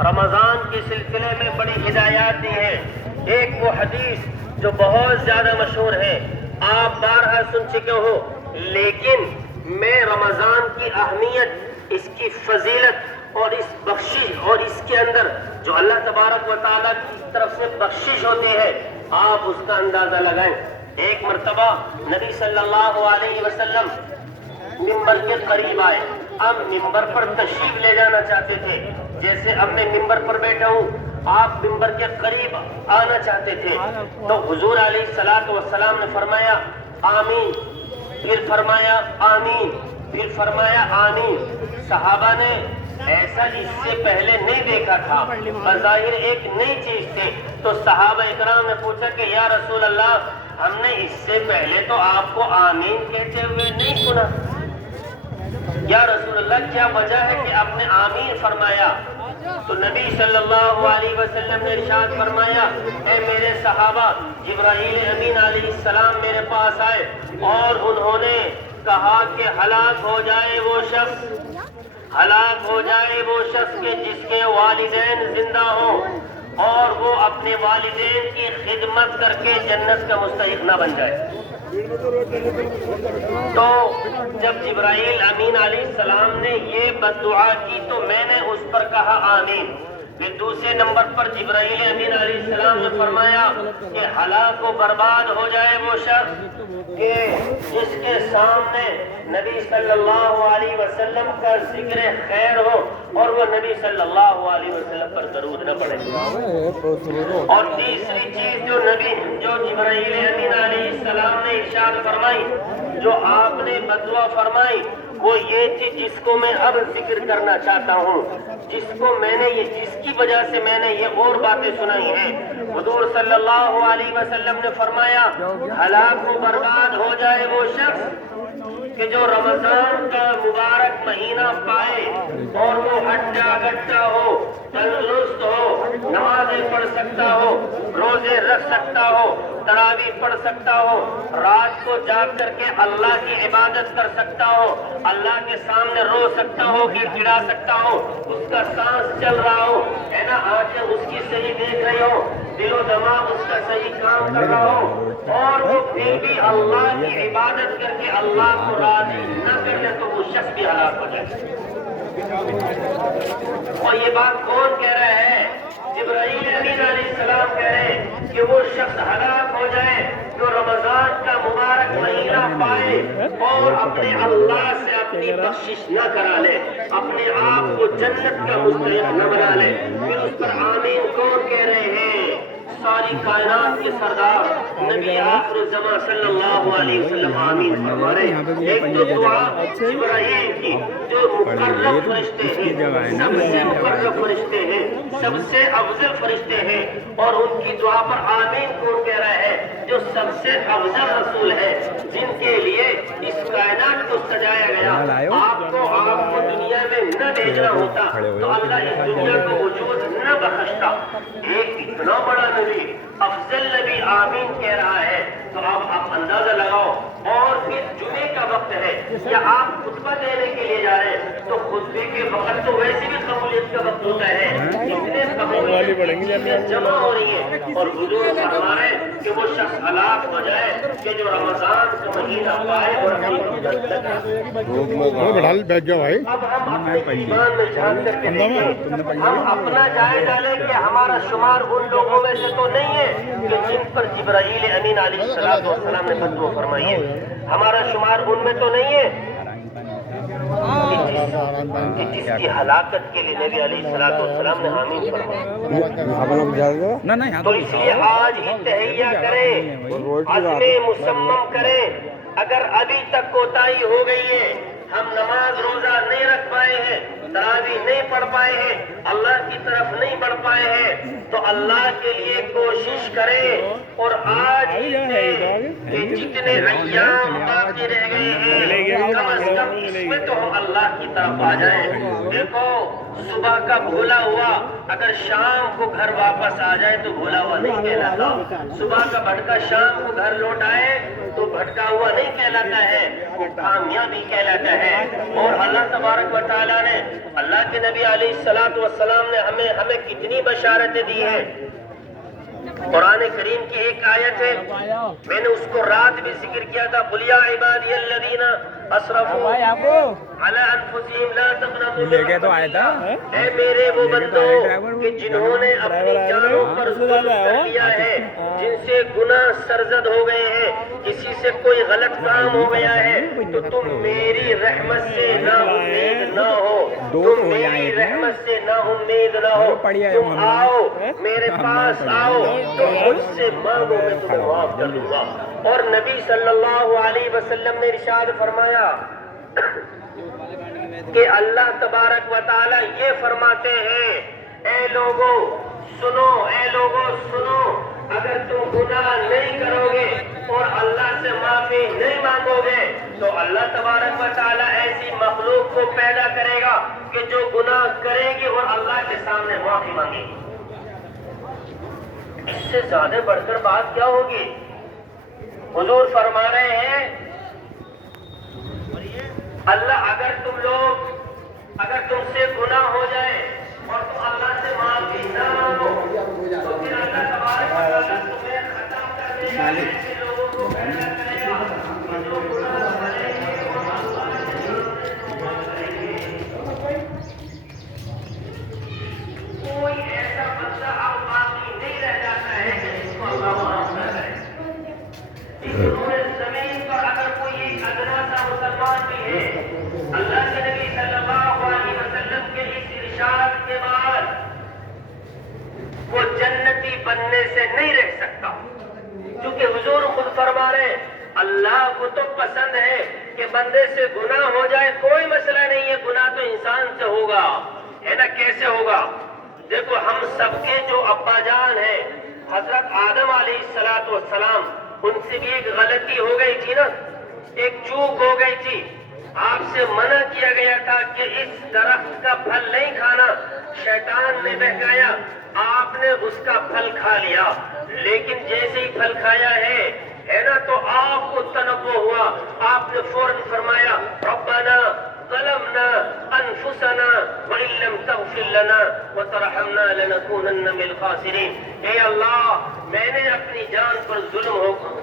رمضان کے سلسلے میں بڑی ہدایات دی ہیں. ایک وہ حدیث جو بہت زیادہ مشہور ہے، آپ بارہا سن چکے ہو، لیکن میں رمضان کی اہمیت، اس کی فضیلت اور اس بخشش اور اس کے اندر جو اللہ تبارک و تعالیٰ کی طرف سے بخشش ہوتی ہے، آپ اس کا اندازہ لگائیں. ایک مرتبہ نبی صلی اللہ علیہ وسلم ممبر کے قریب آئے. اب ممبر پر تشریف لے جانا چاہتے تھے. جیسے اب میں ممبر پر بیٹھا ہوں، آپ ممبر کے قریب آنا چاہتے تھے، تو حضور علیہ الصلوۃ والسلام نے فرمایا آمین، پھر فرمایا آمین، پھر فرمایا آمین. صحابہ نے ایسا اس سے پہلے نہیں دیکھا تھا، بظاہر ایک نئی چیز تھی. تو صحابہ اکرام نے پوچھا کہ یا رسول اللہ، ہم نے اس سے پہلے تو آپ کو آمین کہتے ہوئے نہیں سنا. یا رسول اللہ، کیا وجہ ہے کہ آپ نے آمین فرمایا؟ تو نبی صلی اللہ علیہ وسلم نے ارشاد فرمایا، اے میرے صحابہ، جبرائیل امین علیہ السلام میرے پاس آئے اور انہوں نے کہا کہ ہلاک ہو جائے وہ شخص، ہلاک ہو جائے وہ شخص کہ جس کے والدین زندہ ہوں اور وہ اپنے والدین کی خدمت کر کے جنت کا مستحق نہ بن جائے. تو جب جبرائیل امین علیہ السلام نے یہ بد دعا کی تو میں نے اس پر کہا آمین. پھر دوسرے نمبر پر جبرائیل امین علیہ السلام نے فرمایا کہ ہلاک و برباد ہو جائے وہ شخص کہ جس کے سامنے نبی صلی اللہ علیہ وسلم کا ذکر خیر ہو اور وہ نبی صلی اللہ علیہ وسلم پر درود نہ پڑے. اور تیسری چیز جو جبرائیل امین علیہ السلام نے ارشاد فرمائی، جو آپ نے بدعا فرمائی، وہ یہ تھی جس کو میں اب ذکر کرنا چاہتا ہوں، جس کی وجہ سے میں نے یہ اور باتیں سنائی ہیں. حضور صلی اللہ علیہ وسلم نے فرمایا ہلاک و برباد ہو جائے وہ شخص کہ جو رمضان کا مبارک مہینہ پائے اور وہ ہٹا گٹا ہو، تندرست ہو، نمازیں پڑھ سکتا ہو، روزے رکھ سکتا ہو، تراویح پڑھ سکتا ہو، رات کو جاگ کر کے اللہ کی عبادت کر سکتا ہو، اللہ کے سامنے رو سکتا ہو، گڑ گڑا سکتا ہو، اس کا سانس چل رہا ہو، ہے نا، آنکھیں اس کی صحیح دیکھ رہی ہو، دل و دماغ اس کا صحیح کام کر رہا ہو، اور وہ پھر بھی اللہ کی عبادت کر کے اللہ کو راضی نہ کر لے تو وہ شخص بھی ہلاک ہو جائے. اور یہ بات کون کہہ رہا ہے؟ جبرائیل امین علیہ السلام کہہ رہے ہیں کہ وہ شخص ہلاک ہو جائے جو رمضان کا مبارک مہینہ پائے اور اپنے اللہ سے اپنی بخشش نہ کرا لے، اپنے آپ کو جنت کا مستحق نہ بنا لے. پھر اس پر آمین کون کہہ رہے ہیں؟ ساری کائنات کے سردار نبی آخر الزمان صلی اللہ علیہ وسلم آمین فرما رہے ہیں۔ ایک تو دعا جبرائیل کی جو مقرب فرشتے ہیں، سب سے مقرب فرشتے ہیں، سب سے افضل فرشتے ہیں، اور ان کی دعا پر آمین کون کہہ رہا ہے؟ جو سب سے افضل رسول ہے، جن کے لیے اس کائنات کو سجایا گیا۔ آپ کو دنیا میں نہ بھیجنا ہوتا تو اللہ اس دنیا کو وجود نہ بخشتا۔ ایک اتنا بڑا نبی، افضل نبی آمین کہہ رہا ہے، تو آپ اندازہ لگاؤ۔ اور پھر جمعے کا وقت ہے یا آپ خطبہ دینے کے لیے جا رہے ہیں تو خطبے کے وقت تو ویسے بھی قبولیت کا وقت ہوتا ہے، اتنے قبولیت جمع ہو رہی ہے، اور حضور فرما رہے ہیں کہ وہ شخص ہلاک ہو جائے کہ جو رمضان کا مہینہ پائے اور اب ہم اپنے ایمان میں جان کر کے دیکھیں، ہم اپنا جائزہ لیں کہ ہمارا شمار ان لوگوں میں سے تو نہیں ہے کہ جن پر جبرائیل امین علیہ السلام نے فتویٰ فرمائی ہے، ہمارا شمار ان میں تو نہیں ہے کہ جس کی ہلاکت کے لیے نبی علیہ السلام نے حامی فرمایا۔ تو اس لیے آج ہی تہیہ کریں، عزم مصمم کریں۔ اگر ابھی تک کوتاہی ہو گئی ہے، ہم نماز روزہ نہیں رکھ پائے ہیں، تراویح نہیں پڑھ پائے ہیں، اللہ کی طرف نہیں بڑھ پائے ہیں، تو اللہ کے لیے کوشش کریں، اور آج ہی سے کہ جتنے ایام باقی رہ گئے ہیں کم از کم اس میں تو ہم اللہ کی طرف آ جائیں۔ دیکھو صبح کا بھولا ہوا اگر شام کو گھر واپس آ جائے تو بھولا ہوا نہیں کہلاتا، صبح کا بھٹکا شام کو گھر لوٹ آئے تو بھٹکا ہوا نہیں کہلاتا ہے، وہ کامیابی کہلاتا ہے۔ اور اللہ تبارک و تعالیٰ نے، اللہ کے نبی علیہ السلام نے ہمیں کتنی بشارتیں دی ہیں۔ قرآن کریم کی ایک آیت ہے، میں نے اس کو رات بھی ذکر کیا تھا، قُلْ یَا عِبَادِیَ الَّذِينَ أَسْرَفُوا عَلَىٰ أَنفُسِهِمْ لَا تَقْنَطُوا مِن رَحْمَتِ اللَّهِ، اے میرے وہ بندو کہ جنہوں نے اپنی جانوں پر ظلم کر لیا ہے، جن سے گناہ سرزد ہو گئے ہیں، کسی سے کوئی غلط کام ہو گیا ہے، تو تم میری رحمت سے نا امید نہ ہو، تم میری رحمت سے نا امید نہ ہو، تم آؤ میرے پاس آؤ، تم مجھ سے مانگو میں تمہیں معاف کر دوں گا۔ اور نبی صلی اللہ علیہ وسلم نے ارشاد فرمایا کہ اللہ تبارک و تعالیٰ یہ فرماتے ہیں، اے لوگوں سنو، اے لوگوں سنو، اگر تم گناہ نہیں کرو گے اور اللہ سے معافی نہیں مانگو گے تو اللہ تبارک و تعالیٰ ایسی مخلوق کو پیدا کرے گا کہ جو گناہ کرے گی اور اللہ کے سامنے معافی مانگے گی۔ اس سے زیادہ بڑھ کر بات کیا ہوگی؟ حضور فرما رہے ہیں اللہ اگر تم سے گناہ ہو جائے اور تم اللہ سے معافی نہ مانگو تو پھر اللہ تبارک و تعالیٰ تمہیں ختم کر دے گا، ایسے لوگوں کو پیدا کرے گا کہ جو گناہ کریں گے اور اللہ سے معافی کریں گے۔ کوئی ایسا بندہ اب باقی نہیں رہ جاتا ہے کہ جس کو اللہ معاف نہ کرے۔ زمین پر اگر کوئی ایک ادنا سا مسلمان بھی ہے، اللہ کے نبی صلی اللہ علیہ وسلم کے اس ارشاد کے بعد وہ جنتی بننے سے نہیں رہ سکتا، کیونکہ حضور خود فرما رہے اللہ کو تو پسند ہے کہ بندے سے گناہ ہو جائے، کوئی مسئلہ نہیں ہے، گناہ تو انسان سے ہوگا، ہے نا؟ کیسے ہوگا؟ دیکھو ہم سب کے جو ابا جان ہیں، حضرت آدم علیہ السلام، ان سے بھی ایک غلطی ہو گئی تھی نا، ایک چوک ہو گئی تھی، آپ سے منع کیا گیا تھا کہ اس درخت کا پھل نہیں کھانا، شیطان نے بہکایا، آپ نے اس کا پھل کھا لیا، لیکن جیسے ہی پھل کھایا ہے نا، تو آپ کو تنبہ ہوا، آپ نے فوراً فرمایا ربنا ظلمنا انفسنا وان لم تغفر لنا وترحمنا لنكونن من الخاسرین، اے اللہ میں نے اپنی جان پر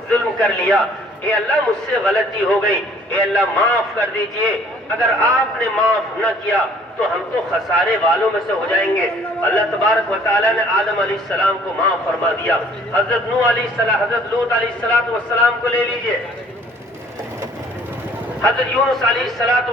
ظلم کر لیا، اے اللہ مجھ سے غلطی ہو گئی، اے اللہ معاف کر دیجئے، اگر آپ نے معاف نہ کیا تو ہم تو خسارے والوں میں سے ہو جائیں گے۔ اللہ تبارک و تعالیٰ نے آدم علیہ السلام کو معاف فرما دیا۔ حضرت نوح علیہ السلام، حضرت لوط علیہ السلام کو لے لیجئے، حضرت یونس علیہ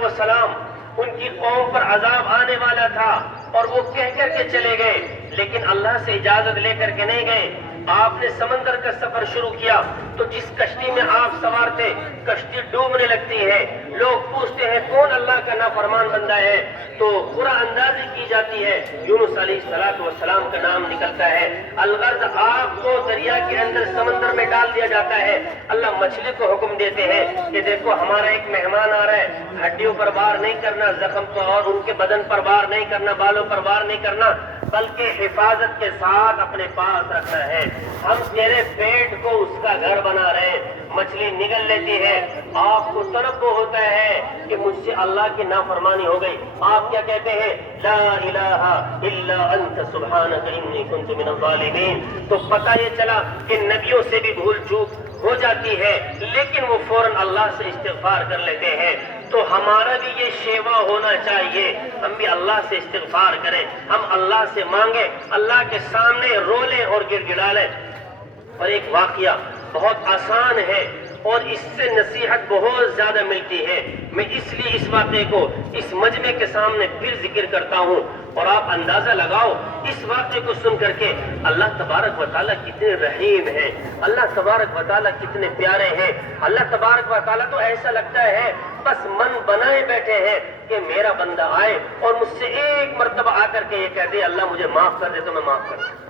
السلام، ان کی قوم پر عذاب آنے والا تھا اور وہ کہہ کر کے چلے گئے، لیکن اللہ سے اجازت لے کر کے نہیں گئے، آپ نے سمندر کا سفر شروع کیا تو جس کشتی میں آپ سوار تھے کشتی ڈوبنے لگتی ہے، لوگ پوچھتے ہیں کون اللہ کا نافرمان بندہ ہے، تو برا اندازی کی جاتی ہے، یونس علیہ السلام کا نام نکلتا ہے، الغرض آپ کو دریا کے اندر سمندر میں ڈال دیا جاتا ہے۔ اللہ مچھلی کو حکم دیتے ہیں کہ دیکھو ہمارا ایک مہمان آ رہا ہے، ہڈیوں پر وار نہیں کرنا، زخم کو اور ان کے بدن پر وار نہیں کرنا، بالوں پر وار نہیں کرنا، بلکہ حفاظت کے ساتھ اپنے پاس رکھنا ہے۔ ہم تیرے پیٹ کو اس کا گھر بنا رہے ہیں۔ مچھلی نگل لیتی ہے، آپ کو تنبہ ہوتا ہے کہ مجھ سے اللہ کی نافرمانی ہو گئی، آپ کیا کہتے ہیں؟ لا الہ الا انت سبحانک انی کنت من الظالمین۔ تو پتہ یہ چلا کہ نبیوں سے بھی بھول چوک ہو جاتی ہے، لیکن وہ فوراً اللہ سے استغفار کر لیتے ہیں۔ تو ہمارا بھی یہ شیوا ہونا چاہیے، ہم بھی اللہ سے استغفار کریں، ہم اللہ سے مانگیں، اللہ کے سامنے رولیں اور گڑ گڑا لیں۔ اور ایک واقعہ بہت آسان ہے اور اس سے نصیحت بہت زیادہ ملتی ہے، میں اس لیے اس واقعے کو اس مجمع کے سامنے پھر ذکر کرتا ہوں، اور آپ اندازہ لگاؤ اس واقعے کو سن کر کے اللہ تبارک و تعالیٰ کتنے رحیم ہیں، اللہ تبارک و تعالیٰ کتنے پیارے ہیں۔ اللہ تبارک و تعالیٰ تو ایسا لگتا ہے بس من بنائے بیٹھے ہیں کہ میرا بندہ آئے اور مجھ سے ایک مرتبہ آ کر کے یہ کہہ دے اللہ مجھے معاف کر دے تو میں معاف کر دوں۔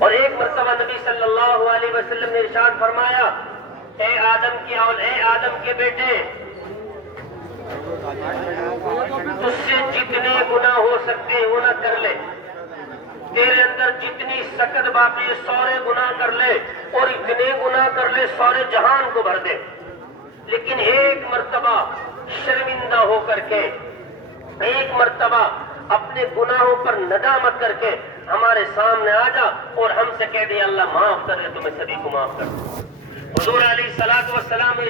اور ایک مرتبہ نبی صلی اللہ علیہ وسلم نے ارشاد فرمایا، اے آدم کے بیٹے، تجھ سے جتنے گناہ ہو سکتے ہیں وہ نہ کر لے، تیرے اندر جتنی سکت باقی سارے گناہ کر لے، اور اتنے گناہ کر لے سارے جہان کو بھر دے، لیکن ایک مرتبہ شرمندہ ہو کر کے، ایک مرتبہ اپنے گناہوں پر ندامت کر کے ہمارے سامنے آ جا اور ہم سے کہہ دے اللہ معاف کر دے تو میں سبھی کو معاف کر دوں۔ حضور علیہ السلام